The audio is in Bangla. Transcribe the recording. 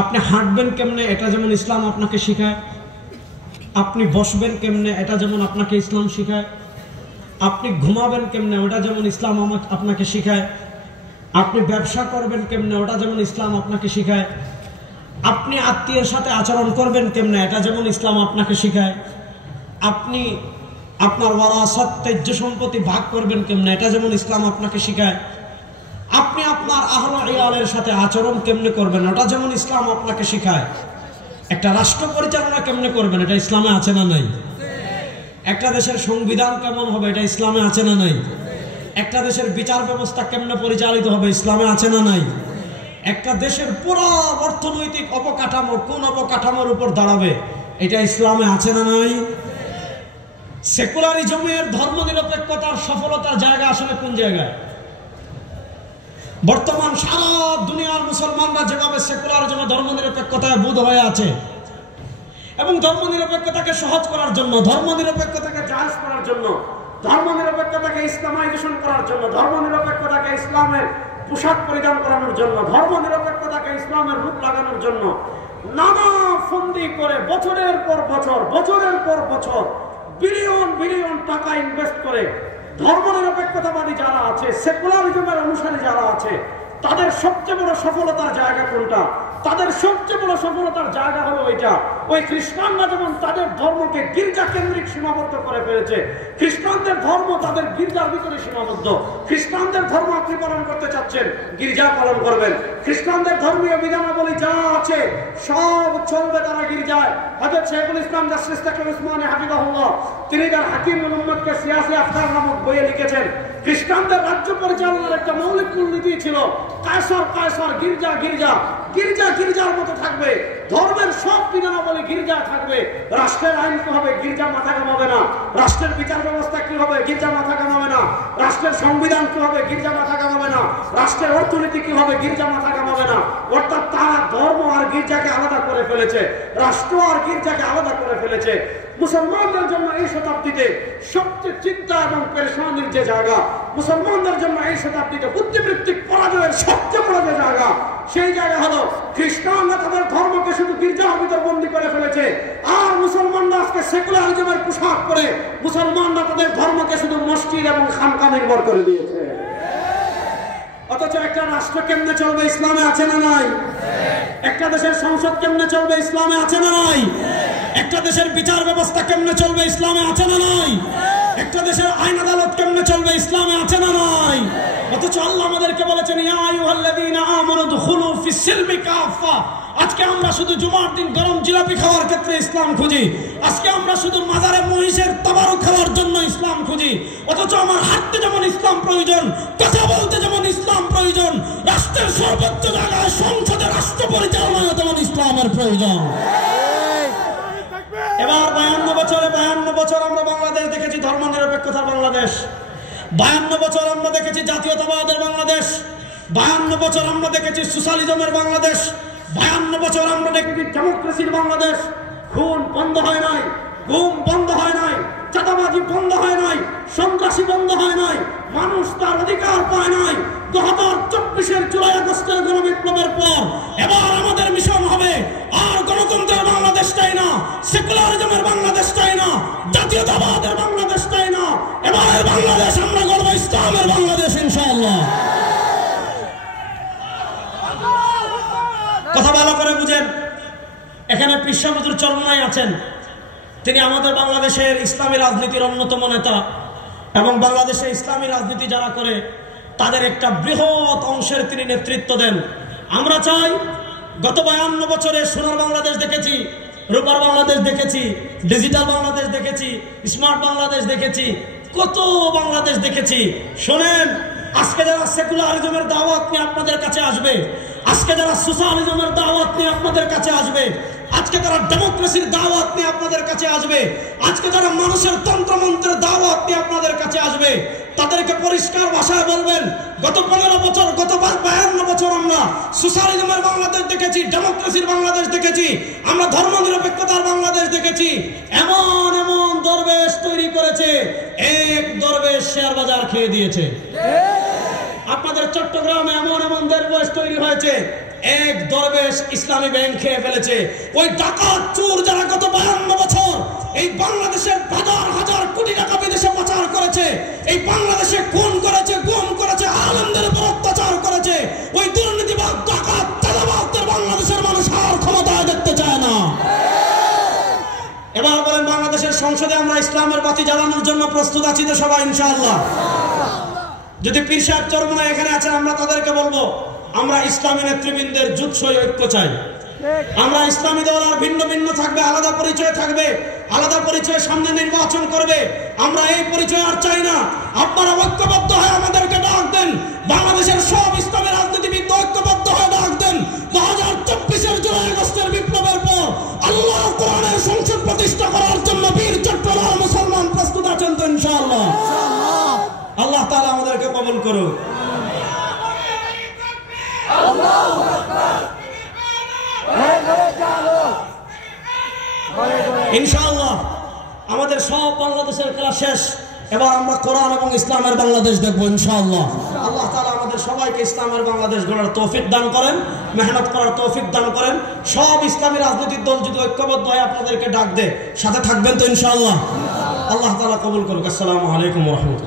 আপনি হাঁটবেন কেমনে এটা যেমন ইসলাম আপনাকে শেখায়, আপনি বসবেন কেমনে এটা যেমন আপনাকে ইসলাম শেখায়, আপনি ঘুমাবেন কেমনে ওটা যেমন ইসলাম আপনাকে শেখায়, আপনি ব্যবসা করবেন কেমনে ওটা যেমন ইসলাম আপনাকে শেখায়, আপনি আত্মীয়ের সাথে আচরণ করবেন কেমনে এটা যেমন ইসলাম আপনাকে শেখায়, আপনি আপনার ওয়ারাসাত ত্যায্য সম্পত্তি ভাগ করবেন কেমনে এটা যেমন ইসলাম আপনাকে শেখায়, আপনি আপনার আহলে ইয়ালের সাথে আচরণ কেমনে করবেন ওটা যেমন ইসলাম আপনাকে শেখায়, একটা রাষ্ট্র পরিচালনা কেমনে করবেন এটা ইসলামে আছে না নাই, একটা দেশের সংবিধান কেমন হবে এটা ইসলামে আছে না নাই, একটা দেশের বিচার ব্যবস্থা কেমনে পরিচালিত হবে ইসলামে আছে না নাই, একটা দেশের পুরো অর্থনৈতিক অবকাঠামো কোন অবকাঠামোর উপর দাঁড়াবে এটা ইসলামে আছে না নাই। সেকুলারিজমের ধর্মনিরপেক্ষতার সফলতার জায়গা আসলে কোন জায়গায়? বর্তমান সারা দুনিয়ার মুসলমানরা যেভাবে সেকুলারিজমে ধর্মনিরপেক্ষতায় বুঁদ হয়ে আছে এবং ধর্মনিরপেক্ষতাকে সহজ করার জন্য, ধর্মনিরপেক্ষতাকে জায়েজ করার জন্য, ধর্মনিরপেক্ষতাকে ইসলামাইজেশন করার জন্য, ধর্মনিরপেক্ষতাকে ইসলামের পোশাক পরিধান করানোর জন্য, ধর্মনিরপেক্ষতাকে ইসলামের রূপ লাগানোর জন্য নানা ফন্দি করে বছরের পর বছর বিলিয়ন বিলিয়ন টাকা ইনভেস্ট করে ধর্মনিরপেক্ষতাবাদী যারা আছে, সেকুলারিজমের অনুসারী যারা আছে, তাদের সবচেয়ে বড় সফলতার জায়গা কোনটা? তাদের সবচেয়ে বড় সফলতার জায়গা হলো ওইটা। ওই খ্রিস্টানরা যেমন তাদের ধর্মকে গির্জা কেন্দ্রিক সীমাবদ্ধ করে ফেলেছে, খ্রিস্টানদের ধর্ম তাদের গির্জার ভিতরে সীমাবদ্ধ। খ্রিস্টানদের ধর্ম আপনি পালন করতে চাচ্ছেন, গির্জা পালন করবেন। খ্রিস্টানদের ধর্মীয় বিধানাবলী যা আছে সব চলবে তারা গির্জায়। হযরত শাইখুল ইসলাম জাসরিস তাকি উসমানী হাফিজাহুল্লাহ তিনি তার হাকিমুল উম্মতকে সিয়াসি আফকার নামক বইয়ে লিখেছেন, খ্রিস্টানদের রাজ্য পরিচালনার একটা মৌলিক মূলনীতি ছিল কায়সার কায়সার, গির্জা গির্জা, গির্জা গির্জার মতো থাকবে, ধর্মের সব বিধানাবলী গির্জা থাকবে। রাষ্ট্রের আইন কি হবে? গির্জা মাথা কামাবে না। রাষ্ট্রের বিচার ব্যবস্থা কি হবে? গির্জা মাথা কামাবে না। রাষ্ট্রের সংবিধান কি হবে? গির্জা মাথা কামাবে না। রাষ্ট্রের অর্থনীতি কি হবে? গির্জা মাথা কামাবে না। অর্থাৎ তারা ধর্ম আর গির্জাকে আলাদা করে ফেলেছে, রাষ্ট্র আর গির্জাকে আলাদা করে ফেলেছে। মুসলমানদের জন্য এই শতাব্দীতে সবচেয়ে চিন্তা এবং পেরেশানির যে জায়গা, মুসলমানদের জন্য এই শতাব্দীতে বুদ্ধিবৃত্তিক পরাজয়ের সবচেয়ে বড় যে জায়গা, সেই জায়গা হলো খ্রিস্টানরা তাদের ধর্মকে শুধু গির্জার ভিতর বন্দী করে ফেলেছে, আর মুসলমানরা আজকে সেকুলারিজমের পোশাক পরে মুসলমানরা তাদের ধর্মকে শুধু মসজিদ এবং খানকা নির্ভর করে দিয়েছে। অথচ একটা রাষ্ট্র কেমনে চলবে ইসলামে আছে না নাই? একটা দেশের সংসদ কেমনে চলবে ইসলামে আছে না নাই? একটা দেশের বিচার ব্যবস্থা কেমনে চলবে ইসলামে আছে না নাই? একটা দেশের আইন আদালত কেমনে চলবে ইসলামে আছে না নাই? অথচ আল্লাহ আমাদেরকে বলেছেন ইয়া আইয়ুহাল্লাযীনা আমানু দুখুলু ফিস সিলমি কাফা। আজকে আমরা শুধু জুমার দিন গরম জিলাপি খাওয়ার ক্ষেত্রে ইসলাম খুঁজি, আজকে আমরা শুধু মাজারে মহিষের তাবারুক খাওয়ার জন্য ইসলাম খুঁজি। অথচ আমার হাঁটতে যেমন ইসলাম প্রয়োজন, কথা বলতে যেমন ইসলাম প্রয়োজন, রাষ্ট্রের সর্বোচ্চ জায়গায় সংসদে রাষ্ট্র পরিচালনায় যেমন ইসলামের প্রয়োজন। এবার 52 বছর আমরা বাংলাদেশ দেখেছি ধর্মনিরপেক্ষতার বাংলাদেশ, 52 বছর আমরা দেখেছি জাতীয়তাবাদের বাংলাদেশ, 52 বছর আমরা দেখেছি সোশ্যালিজমের বাংলাদেশ, 52 বছর আমরা দেখেছি ডেমোক্রেসির বাংলাদেশ। খুন বন্ধ হয় নাই, গুম বন্ধ হয় নাই, চাঁদাবাজি বন্ধ হয় নাই, সন্ত্রাসী বন্ধ হয় নাই, মানুষ তার অধিকার পায় নাই। 2024-এর জুলাই আগস্টের গণবিপ্লবের পর এবার আমাদের মিশন হবে আর গণতন্ত্রের বাংলাদেশটাই না, সেকুলারিজমের বাংলাদেশটাই না, জাতীয়তাবাদের বাংলাদেশটাই না, এবারের বাংলাদেশ আমরা গড়ব ইসলামের বাংলাদেশ ইনশাআল্লাহ। কথা ভালো করে বুঝেন, এখানে পীর শাহ হুজুর চরমনাই আছেন, তিনি আমাদের বাংলাদেশের ইসলামী রাজনীতির অন্যতম নেতা এবং বাংলাদেশে ইসলামী রাজনীতি যারা করে তাদের একটা বৃহৎ অংশের তিনি নেতৃত্ব দেন। আমরা চাই গত 52 বছরে সোনার বাংলাদেশ দেখেছি, রূপার বাংলাদেশ দেখেছি, ডিজিটাল বাংলাদেশ দেখেছি, স্মার্ট বাংলাদেশ দেখেছি, কত বাংলাদেশ দেখেছি। শোনেন, আজকে যারা সেকুলারিজমের দাওয়াত নিয়ে আপনাদের কাছে আসবে, আজকে যারা সোশ্যালিজমের দাওয়াত নিয়ে আপনাদের কাছে আসবে, আজকে যারা ডেমোক্রেসির দাওয়াত নিয়ে আপনাদের কাছে আসবে, আজকে যারা মানুষের তন্ত্রমন্ত্রের দাওয়াত নিয়ে আপনাদের কাছে আসবে, তাদেরকে পরিষ্কার ভাষায় বলবেন গত 15 বছর, গত 52 বছর আমরা সোশ্যালিজমের বাংলাদেশ দেখেছি, ডেমোক্রেসির বাংলাদেশ দেখেছি, আমরা ধর্মনিরপেক্ষতার বাংলাদেশ দেখেছি। এমন এমন দরবেশ তৈরি করেছে, এক দরবেশ শেয়ার বাজার খেয়ে দিয়েছে। আপনাদের চট্টগ্রামে এমন এমন দরবেশ তৈরি হয়েছে, এক দরবেশ ইসলামী ব্যাংক খেয়ে ফেলেছে। ওই ডাকাত চোর যারা গত 52 বছর এই বাংলাদেশের হাজার হাজার কোটি টাকা বিদেশে পাচার করেছে, এই বাংলাদেশে খুন করেছে, গুম করেছে, আলেমদের উপর অত্যাচার করেছে, ওই দুর্নীতিবাদ ডাকাত চাঁদাবাজদের বাংলাদেশের মানুষ আর ক্ষমতায় দেখতে চায় না। এবার বলেন, বাংলাদেশের সংসদে আমরা ইসলামের বাতি জ্বালানোর জন্য প্রস্তুত আছি তো সবাই ইনশাআল্লাহ? যদি পীর সাহেব চরমনা এখানে আছেন, আমরা তাদেরকে বলবো, আমরা ইসলামী নেতৃবৃন্দের জুৎসই ঐক্য চাই। আমরা ইসলামী দল আর ভিন্ন ভিন্ন থাকবে, আলাদা পরিচয় থাকবে, আলাদা পরিচয় সামনে নির্বাচন করবে, আমরা এই পরিচয় আর চাই না। আপনারা ঐক্যবদ্ধ হয়ে আমাদেরকে ডাক দেন, বাংলাদেশের সব ইসলামী রাজনীতিবিদ ঐক্যবদ্ধ হয়ে ডাক দেন। 2024-এর জুলাই আগস্টের বিপ্লবের পর আল্লাহর কোরআনের সংসদ প্রতিষ্ঠা করার জন্য বীর চট্টলার মুসলমান প্রস্তুত আছেন তো ইনশাআল্লাহ? আল্লাহ তাআলা আমাদেরকে কবুল করুন। ইনশাআল্লাহ আমাদের সব বাংলাদেশের খেলা শেষ, এবার আমরা কোরআন এবং ইসলামের বাংলাদেশ দেখবো ইনশাআল্লাহ। আল্লাহ তাআলা আমাদের সবাইকে ইসলামের বাংলাদেশ গড়ার তৌফিক দান করেন, মেহনত করার তৌফিক দান করেন। সব ইসলামী রাজনৈতিক দল যদি ঐক্যবদ্ধ হয়ে আপনাদেরকে ডাক দেয়, সাথে থাকবেন তো ইনশাআল্লাহ? আল্লাহ তাআলা কবুল করুক। আসসালামু আলাইকুম ওয়া রাহমাতুল্লাহ।